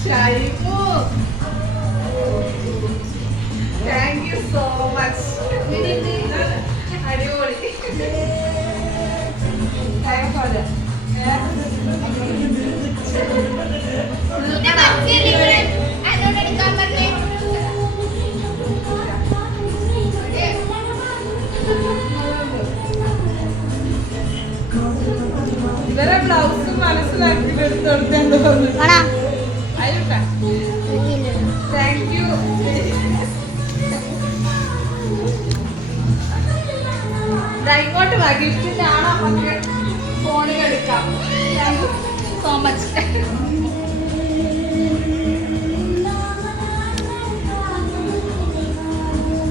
Shaibu, thank you so much. അടിപൊളി. ഇവരെ blouse മനസ്സിലാക്കി എടുത്തെടുത്തെന്ന് തോന്നുന്നു. ആയിട്ടാ താങ്ക് യു. ഇങ്ങോട്ട് വാ, ഗിഫ്റ്റ് ഞാൻ നമുക്ക് ഫോണിൽ എടുക്കാം. Thank you so much.